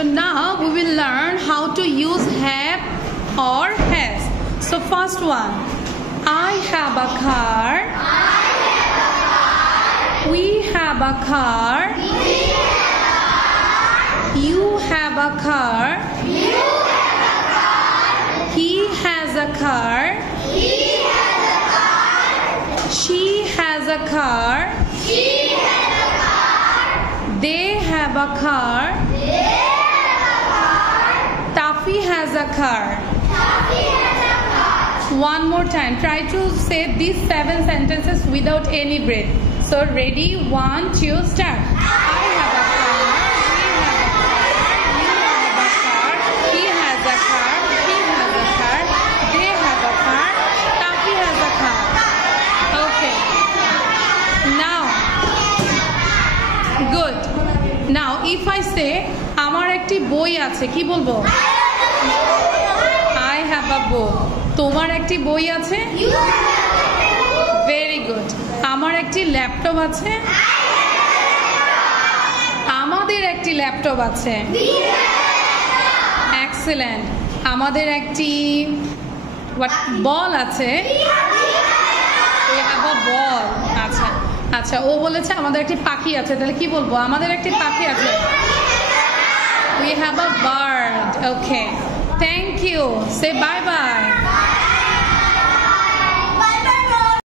So now we will learn how to use have or has. So first one, I have a car. We have a car. You have a car. He has a car. She has a car. They have a car. Taffy has a car. One more time. Try to say these 7 sentences without any breath. So ready? 1, 2, start. I have a car. We have a car. You have a car. He has a car. He has a car. They have a car. Taffy has a car. Okay. Now, good. Now, if I say, আমার একটি বই আছে, কি বলবো? I have a book. তোমার একটি বই আছে? Very good. আমার একটি ল্যাপটপ আছে? আমাদের একটি ল্যাপটপ আছে। Excellent. আমাদের একটি বল আছে? We have a ball. আচ্ছা আচ্ছা, ও বলেছে আমাদের একটি পাখি আছে, তাহলে কি বলবো? আমাদের একটি পাখি আছে। We have a bird. Okay. Thank you. Say bye bye.